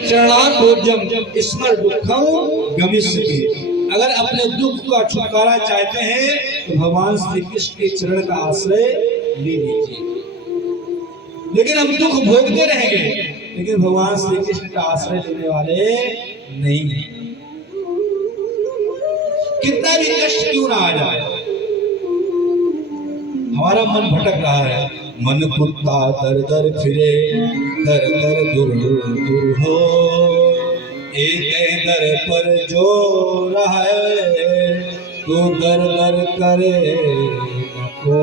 चरणाम्भोजम स्मर दुखम गमिष्यति। अगर अपने दुख का छुटकारा चाहते हैं तो भगवान श्री कृष्ण के चरण का आश्रय ले लीजिए। लेकिन हम दुख भोगते रहेंगे, लेकिन भगवान श्री कृष्ण का आश्रय लेने वाले नहीं हैं। कितना भी कष्ट क्यों ना आ जाए, हमारा मन भटक रहा है, मन कुत्ता दर दर फिरे, दर दर दूर दूर हो, एक दर पर जो रहा है तो दर दर करे को।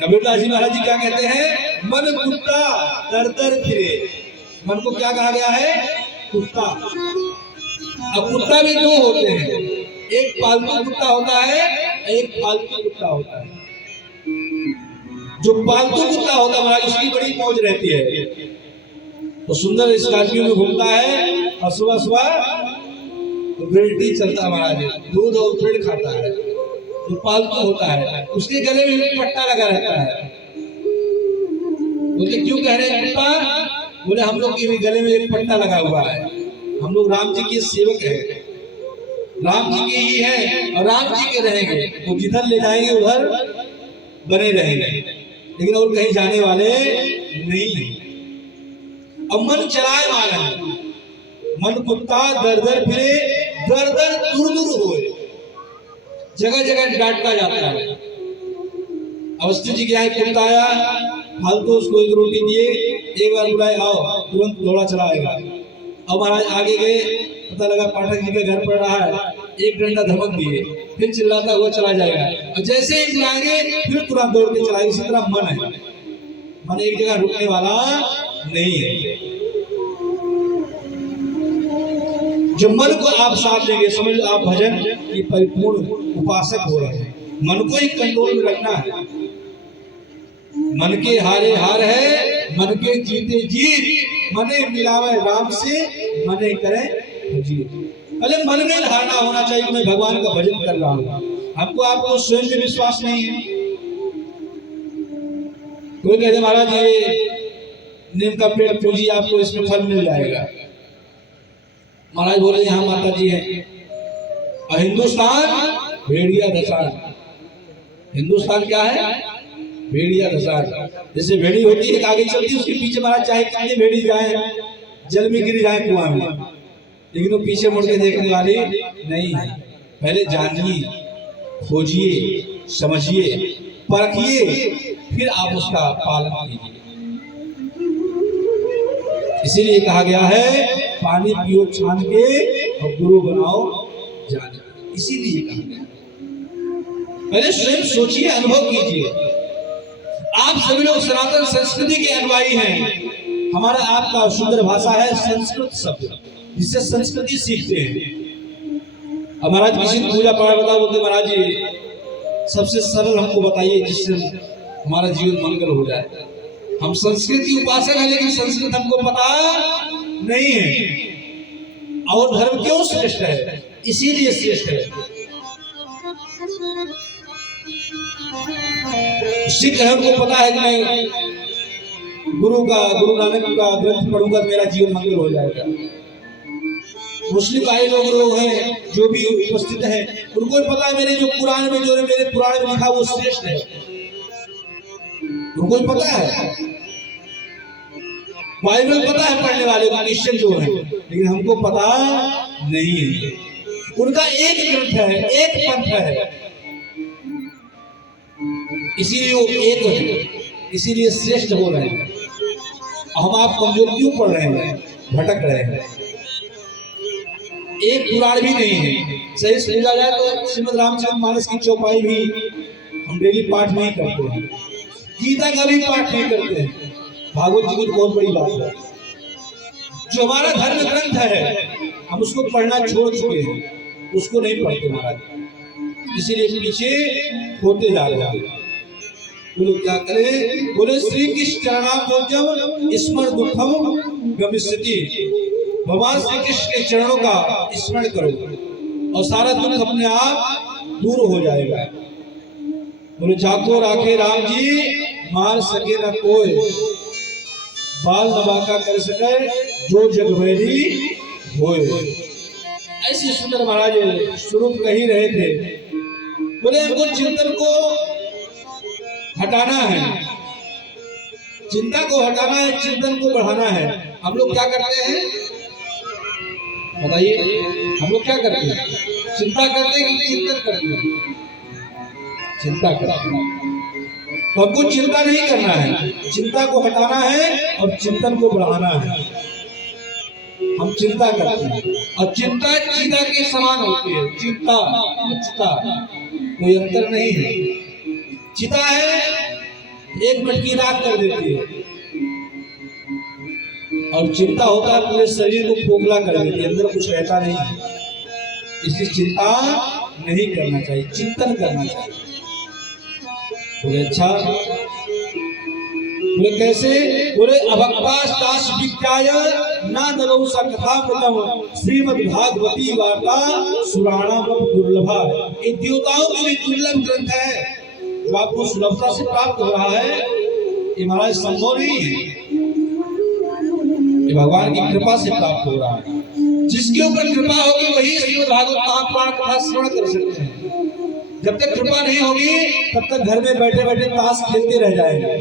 कबीरदास जी महाराज जी क्या कहते हैं? मन कुत्ता दर दर फिरे। मन को क्या कहा गया है? कुत्ता। अब कुत्ता भी दो होते हैं, एक पालतू कुत्ता होता है, एक फालतू कुत्ता होता है। जो पालतू कुत्ता होता है महाराज, उसकी बड़ी मौज रहती है, तो सुंदर स्कॉर्पियो में घूमता है और सुबह सुबह ब्रेड टी चलता है महाराज, दूध और ब्रेड खाता है। जो पालतू होता है उसके गले में एक पट्टा लगा रहता है। बोले क्यों कह रहे हैं कुत्ता? बोले हम लोग के भी गले में एक पट्टा लगा हुआ है, हम लोग राम जी के सेवक हैं, राम जी के ही हैं और राम जी के रहेंगे, तो जिधर ले जाएंगे उधर बने रहेंगे, लेकिन और कहीं जाने वाले नहीं। अब मन चलाए माना, मन कुत्ता दर दर फिरे, दर दर दूर दूर होए, जगह जगह डांटता जाता है। अवस्थी जी क्या है, कुत्ता आया, फालतू उसको एक रोटी दिए, एक बार बुलाए आओ, तुरंत दौड़ा चला आएगा। अब महाराज आगे गए, पता लगा पाठक जी के घर पड़ रहा है, एक डंडा धमक दिए, फिर चिल्लाता हुआ चला जाएगा, और जैसे ही बुलाएंगे फिर तुरंत दौड़ के चलाएगा। इसी तरह मन है, मन एक जगह रुकने वाला नहीं है। जब मन को आप साथ लेंगे, समझ लो आप भजन की परिपूर्ण उपासक हो रहे हैं। मन को ही कंट्रोल में रखना है। मन के हारे हार है, मन के जीते जीत, मने मिलावे राम से, मने करे जीत। पहले मन में धारणा होना चाहिए कि मैं भगवान का भजन कर रहा हूँ। हमको आपको स्वयं में विश्वास नहीं है। कोई कहते महाराज ये नीम का पेड़ पूजिए, आपको इसमें फल मिल जाएगा। महाराज बोले यहाँ माता जी है, और हिंदुस्तान भेड़िया धसान। हिंदुस्तान क्या है? भेड़िया धसान। जैसे भेड़ी होती है आगे चलती, उसके पीछे महाराज चाहे कितने भेड़ी जाए, जल में गिर जाए कुआं में, लेकिन वो पीछे मुड़ के देखने वाली नहीं है। पहले जानिए, खोजिए, समझिए, परखिए, फिर आप उसका पालन कीजिए। इसीलिए कहा गया है पानी पियो छान के और गुरु बनाओ जान। इसीलिए कहा गया, पहले स्वयं सोचिए, अनुभव कीजिए। आप सभी लोग सनातन संस्कृति के अनुयायी हैं। हमारा आपका सुंदर भाषा है संस्कृत शब्द, जिससे संस्कृति सीखते हैं। अब महाराज किसी को पूजा पाठ बताओ, बोलते महाराज जी सबसे सरल हमको बताइए जिससे हमारा जीवन मंगल हो जाए। हम संस्कृति उपासक हैं, लेकिन संस्कृत हमको पता नहीं है। और धर्म क्यों श्रेष्ठ है? इसीलिए श्रेष्ठ है। सिख है, उनको पता है कि मैं गुरु नानक का ग्रंथ पढ़ूंगा तो मेरा जीवन मंगल हो जाएगा। मुस्लिम भाई लोग हैं जो भी उपस्थित हैं, उनको पता है मेरे जो कुरान में, जो मेरे पुराण में लिखा वो श्रेष्ठ है, उनको पता है। बाइबल पता है पढ़ने वाले को, क्रिश्चियन जो है, लेकिन हमको पता नहीं है। उनका एक ग्रंथ है, एक पंथ है, इसीलिए वो एक है, इसीलिए श्रेष्ठ हो रहे हैं। हम आप कमजोर क्यों पढ़ रहे हैं, भटक रहे हैं। एक पुराण भी नहीं है। सही समझा जाए तो श्रीमद् रामचरितमानस की चौपाई भी हम डेली पाठ नहीं करते हैं, गीता का भी पाठ नहीं करते हैं। भागवत जी की बहुत बड़ी बात है। जो हमारा धर्म ग्रंथ है हम उसको पढ़ना छोड़ चुके हैं, उसको नहीं पढ़ते महाराज, इसीलिए पीछे होते जा रहे हैं। बोले क्या करें? बोले श्री कृष्ण चरणाम्भोजम स्मर दुखम गमिष्यति। भगवान श्री कृष्ण के चरणों का स्मरण करो और सारा दुख अपने आप दूर हो जाएगा। बोले जाको राखे राम जी, मार सके न कोई, बाल नवाका कर सके जो जग वैरी होए। ऐसी सुंदर महाराज स्वरूप कही रहे थे। बोले हमको चिंतन को हटाना है, चिंता को हटाना है, चिंतन को बढ़ाना है। हम लोग क्या करते हैं बताइए? हम लोग क्या करते हैं? चिंता करते हैं कि चिंतन करते हैं? चिंता करते हैं। तो हमको चिंता नहीं करना है, चिंता को हटाना है और चिंतन को बढ़ाना है। हम चिंता करते हैं और चिंता चिता के समान होती है। चिंता चिता कोई अंतर नहीं है। चिता है एक मिनट की राख कर देती है और चिंता होता है पूरे शरीर को खोखला कर देती है, अंदर कुछ रहता नहीं है। इसलिए चिंता नहीं करना चाहिए, चिंतन करना चाहिए। बोले अच्छा, बोले कैसे? बोले अभक्तास्तास विज्ञाय ना दरौ सा कथामृतम श्रीमद् भागवती वार्ता सुराणाम दुर्लभा। ये देवताओं के लिए दुर्लभ ग्रंथ है जो आपको सुलभता से प्राप्त हो रहा है। ये महाराज संभव नहीं है, ये भगवान की कृपा से प्राप्त हो रहा है। जिसके ऊपर कृपा होगी वही श्रीमद् भागवत महापुराण कथा श्रवण कर सकते हैं। जब तक कृपा नहीं होगी तब तक घर में बैठे बैठे ताश खेलते रह जाएंगे,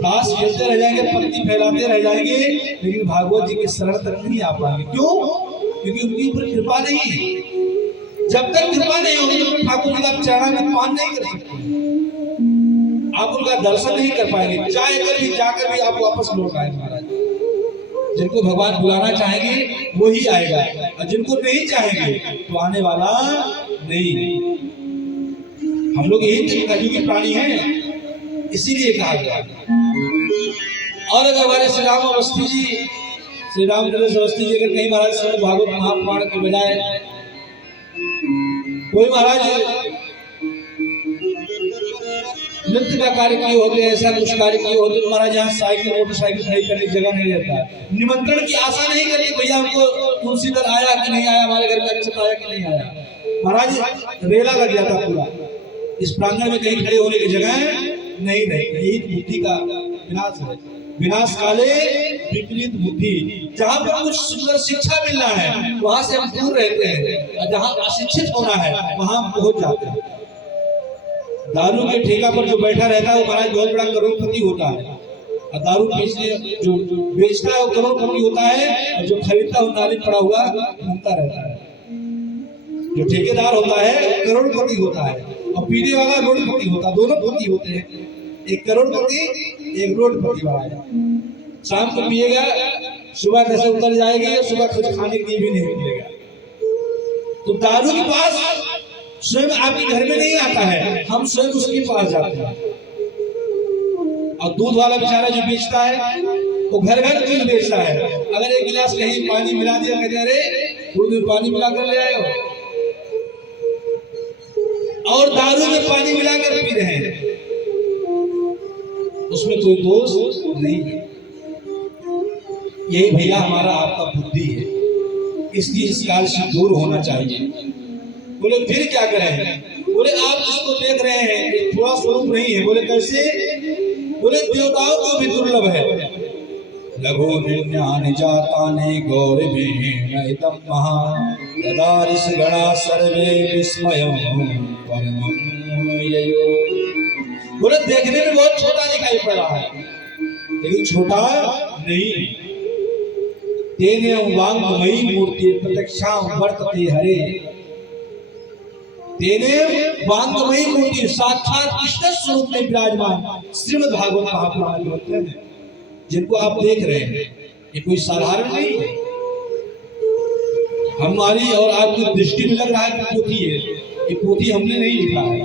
ताश खेलते रह जाएंगे, पत्ती फैलाते रह जाएंगे, लेकिन भागवत जी के शरण तक नहीं आ पाएंगे। क्यों? क्योंकि उनके ऊपर कृपा नहीं है। जब तक कृपा नहीं होगी तब तक ठाकुर जी का चरण में पान नहीं कर सकते, आप उनका दर्शन नहीं कर पाएंगे। चाहे कर भी जाकर भी आप वापस लौट आएंगे। महाराज जिनको भगवान बुलाना चाहेंगे वही आएगा, और जिनको नहीं चाहेंगे तो आने वाला नहीं। हम लोग यही कलयुगी प्राणी हैं, इसीलिए कहा गया। और अगर हमारे श्री राम अवस्थी जी, श्री रामचंद्र अवस्थी जी अगर कहीं महाराज श्रीमद् भागवत महापुराण के बजाय कोई महाराज नृत्य का कार्य किए होते, ऐसा कुछ कार्य किए होते, तो महाराज यहाँ साइकिल मोटरसाइकिल खड़ी करने की जगह नहीं रहता है। निमंत्रण की आशा नहीं करती भैया हमको तुलसीदल आया कि नहीं आया, हमारे घर में अक्षत आया कि नहीं आया। महाराज रेला लग जाता पूरा। इस प्रांगण में कहीं खड़े होने की जगह नहीं रही। यही बुद्धि का विनाश है। विनाश काले विपरीत बुद्धि। जहाँ पर कुछ सुंदर शिक्षा मिलना है वहां से हम दूर रहते हैं, और जहाँ अशिक्षित होना है वहां हम पहुंच जाते हैं। दारू के ठेका पर जो बैठा रहता है वो महाराज बहुत बड़ा करोड़पति होता है, और दारू बेचने जो बेचता है वो करोड़पति होता है, और जो खरीदता है वो नाली पड़ा हुआ घूमता रहता है। जो ठेकेदार होता है करोड़पति होता है, और पीने वाला रोडपति होता है। दोनों पति होते हैं, एक करोड़पति एक रोडपति वाला है। शाम को पिएगा, सुबह कैसे उतर जाएगी, सुबह कुछ खाने के लिए भी नहीं मिलेगा। तो दारू के पास स्वयं आपके घर में नहीं आता है, हम स्वयं उसके पास जाते हैं। और दूध वाला बेचारा जो बेचता है वो घर घर दूध बेचता है। अगर एक गिलास कहीं पानी मिला दिया, कहते अरे दूध में पानी मिला कर ले आए हो, और दारू में पानी मिलाकर पी रहे हैं, उसमें कोई दोष नहीं है। यही भैया हमारा आपका बुद्धि है, इसलिए इस काल से दूर होना चाहिए। बोले फिर क्या करें? बोले आप जिसको देख रहे हैं थोड़ा स्वरूप नहीं है। बोले कैसे? बोले देवताओं को भी दुर्लभ है। लघु ज्ञान जाता ने गौरवे नैतम महा तदारिस गणा सर्वे विस्मयम् परमम् ययो। बोले देखने में बहुत छोटा दिखाई पड़ रहा है, लेकिन छोटा नहीं। तेने वांगमयी मूर्ति प्रत्यक्षां वर्तते हरे। तेने वांगमयी मूर्ति साक्षात कृष्ण स्वरूप में विराजमान श्रीमद् भागवत महापुराण ग्रंथ है, जिनको आप देख रहे हैं। ये कोई साधारण नहीं है। हमारी और आपकी दृष्टि में लग रहा है कि पोथी है, ये पोथी हमने नहीं लिखा है,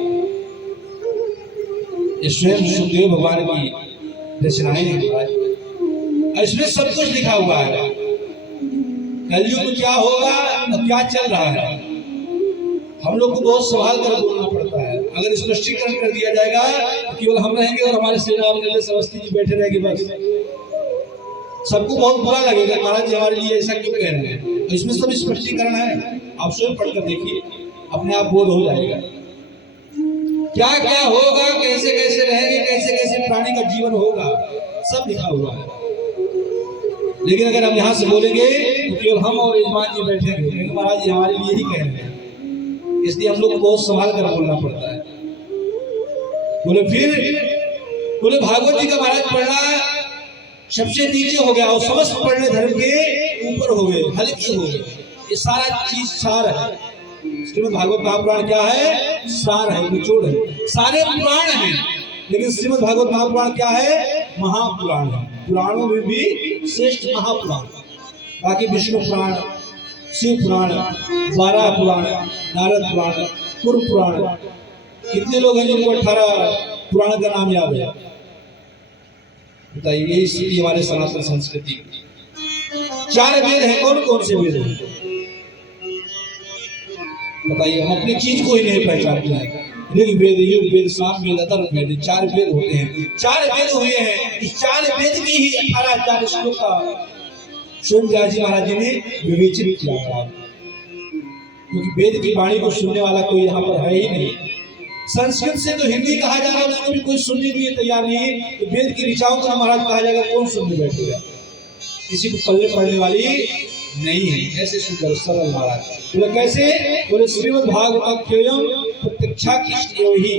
ये स्वयं सुखदेव भगवान की रचनाएं हैं। इसमें सब कुछ लिखा हुआ है। कलयुग में क्या होगा और क्या चल रहा है, हम लोग को बहुत संभाल कर बोलना पड़ता है। अगर स्पष्टीकरण कर दिया जाएगा तो केवल हम रहेंगे और हमारे श्री रामचंद्र अवस्थी जी बैठे रहेंगे, बस सबको बहुत बुरा लगेगा, महाराज जी हमारे लिए ऐसा क्यों कह रहे हैं। तो इसमें सब स्पष्टीकरण है, आप स्वयं पढ़कर देखिए, अपने आप बोध हो जाएगा क्या क्या होगा, कैसे कैसे रहेंगे, कैसे कैसे प्राणी का जीवन होगा। सब लिखा हुआ है। लेकिन अगर हम यहाँ से बोलेंगे तो केवल हम और यजमान जी बैठेंगे, क्योंकि महाराज जी हमारे लिए ही कह रहे हैं, इसलिए हम लोग को बहुत संभाल कर बोलना पड़ता है। बोले भागवत जी का महाराज पढ़ना सबसे नीचे हो गया और समस्त पढ़ने धर्म के ऊपर हो गए, हल्के हो गए। ये सारा चीज सार है। श्रीमद् भागवत महापुराण क्या है? सार है, निचोड़ है। सारे पुराण हैं, लेकिन श्रीमद् भागवत महापुराण क्या है? महापुराण है। पुराणों में भी श्रेष्ठ महापुराण। बाकी विष्णु पुराण, शिव पुराण, 12 पुराण, नारद पुराण, कुर्म पुराण, कितने लोग हैं जिनको 18 पुराण का नाम याद है? बताइए। यही हमारे सनातन संस्कृति। 4 वेद हैं, कौन कौन से वेद हैं? बताइए। हम अपनी चीज को ही नहीं पहचानते हैं। ऋग्वेद, यजुर्वेद, सामवेद, अथर्ववेद, 4 वेद होते हैं। 4 वेद हुए हैं। इस 4 वेद की ही 18,000 श्लोक का स्वयं व्यास जी महाराज जी ने विवेचन किया था, क्योंकि वेद की वाणी को सुनने वाला कोई यहाँ पर है ही नहीं। संस्कृत से तो हिंदी कहा जा रहा है, उसको भी कोई सुनने के लिए तैयार नहीं है। तो वेद की ऋचाओं को महाराज कहा जाएगा, कौन सुनने बैठेगा? किसी को पल्ले पड़ने वाली नहीं है। ऐसे सुंदर सरल महाराज बोले कैसे? बोले श्रीमद् भागवत प्रत्यक्षा की ही।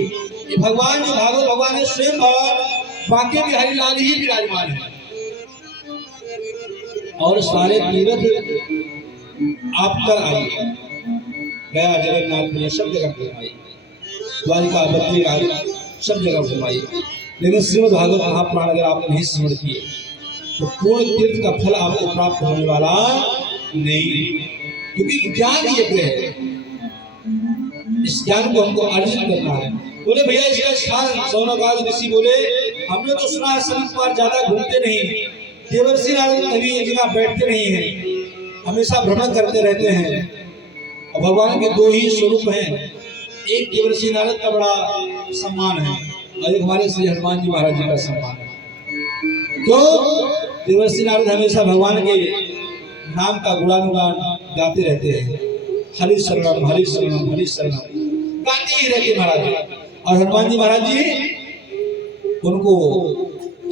ये भगवान जो भागवत भगवान है स्वयं बांके बिहारी लाल ही विराजमान है। और सारे तीर्थ आप कर आइए, गया जगन्नाथ में सब जगह घुमाइए, द्वारिका बद्रीनाथ सब जगह घुमाइए। लेकिन श्रीमद् भागवत महापुराण अगर आप नहीं स्मरण किए तो पूर्ण तीर्थ का फल आपको प्राप्त होने वाला नहीं, क्योंकि ज्ञान यज्ञ है। इस ज्ञान को हमको अर्जित करना है। बोले भैया इसका स्थान सौनकादि ऋषि बोले हमने तो सुना है शरीर पर ज्यादा घूमते नहीं, देवर्षि नारद कभी एक जगह बैठते नहीं हैं, हमेशा भ्रमण करते रहते हैं। और भगवान के 2 ही स्वरूप हैं, एक देवर्षि नारद का बड़ा सम्मान है और एक हमारे श्री हनुमान जी महाराज जी का सम्मान है। क्यों? देवर्षि नारद हमेशा भगवान के नाम का गुणानुगान गाते रहते हैं, हरि शरणम हरि शरणम हरि शरणम गाते ही रहते महाराज जी। और हनुमान जी महाराज जी उनको